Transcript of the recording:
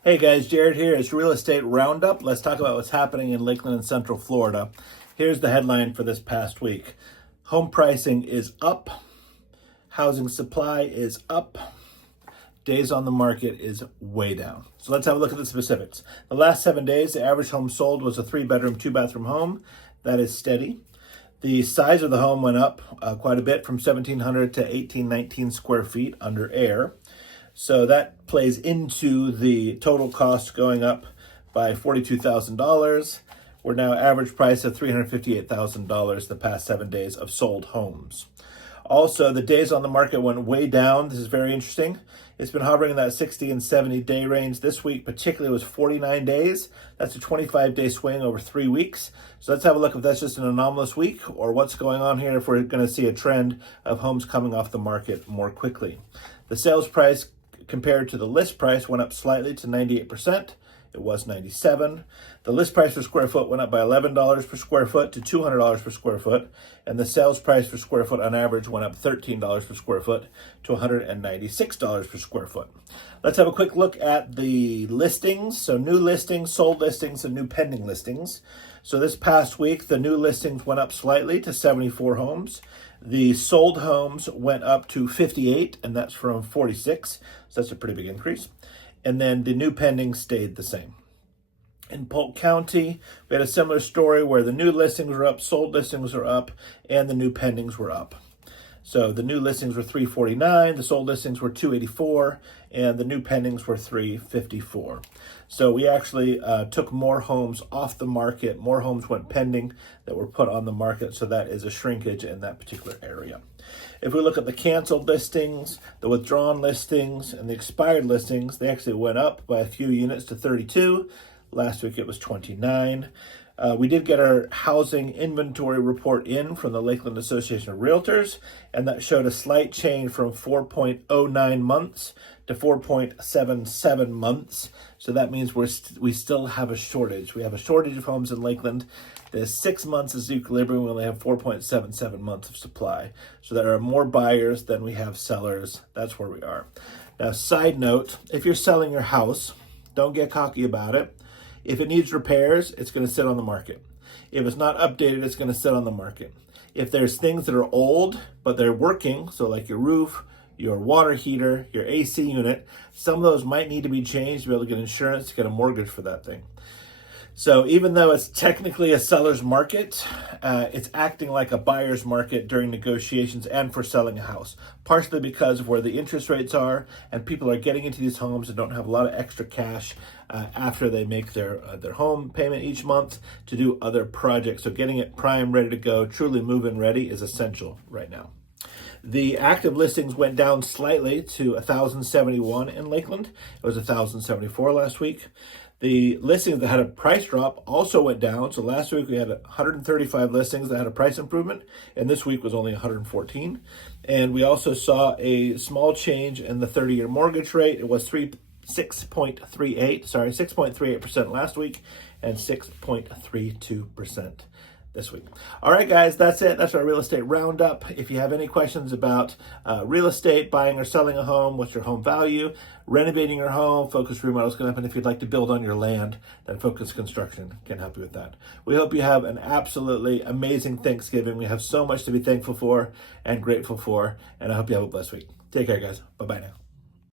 Hey guys, Jared here. It's Real Estate Roundup. Let's talk about what's happening in Lakeland and Central Florida. Here's the headline for this past week. Home pricing is up. Housing supply is up. Days on the market is way down. So let's have a look at the specifics. The last 7 days, the average home sold was a 3-bedroom, 2-bathroom home. That is steady. The size of the home went up quite a bit from 1,700 to 1,819 square feet under air. So that plays into the total cost going up by $42,000. We're now average price of $358,000 the past 7 days of sold homes. Also, the days on the market went way down. This is very interesting. It's been hovering in that 60 and 70 day range. This week particularly was 49 days. That's a 25-day swing over 3 weeks. So let's have a look if that's just an anomalous week or what's going on here, if we're going to see a trend of homes coming off the market more quickly. The sales price compared to the list price went up slightly to 98%. It was 97. The list price per square foot went up by $11 per square foot to $200 per square foot, and the sales price per square foot on average went up $13 per square foot to $196 per square foot. Let's have a quick look at the listings. So new listings, sold listings, and new pending listings. So this past week, the new listings went up slightly to 74 homes. The sold homes went up to 58, and that's from 46. So that's a pretty big increase. And then the new pending stayed the same. In Polk County, we had a similar story where the new listings were up, sold listings were up, and the new pendings were up. So the new listings were 349, the sold listings were 284, and the new pendings were 354. So we actually took more homes off the market, more homes went pending that were put on the market, so that is a shrinkage in that particular area. If we look at the canceled listings, the withdrawn listings, and the expired listings, they actually went up by a few units to 32. Last week it was 29. We did get our housing inventory report in from the Lakeland Association of Realtors, and that showed a slight change from 4.09 months to 4.77 months. So that means we still have a shortage. We have a shortage of homes in Lakeland. There's 6 months is equilibrium. We only have 4.77 months of supply. So there are more buyers than we have sellers. That's where we are. Now, side note, if you're selling your house, don't get cocky about it. If it needs repairs, it's going to sit on the market. If it's not updated, it's going to sit on the market. If there's things that are old, but they're working, so like your roof, your water heater, your AC unit, some of those might need to be changed to be able to get insurance to get a mortgage for that thing. So even though it's technically a seller's market, it's acting like a buyer's market during negotiations and for selling a house, partially because of where the interest rates are and people are getting into these homes and don't have a lot of extra cash after they make their home payment each month to do other projects. So getting it prime, ready to go, truly move-in ready is essential right now. The active listings went down slightly to 1,071 in Lakeland. It was 1,074 last week. The listings that had a price drop also went down. So last week we had 135 listings that had a price improvement, and this week was only 114. And we also saw a small change in the 30-year mortgage rate. It was 6.38% last week and 6.32% this week. All right, guys, that's it. That's our real estate roundup. If you have any questions about real estate, buying or selling a home, what's your home value, renovating your home, Focus Remodel is going to happen. If you'd like to build on your land, then Focus Construction can help you with that. We hope you have an absolutely amazing Thanksgiving. We have so much to be thankful for and grateful for, and I hope you have a blessed week. Take care, guys. Bye-bye now.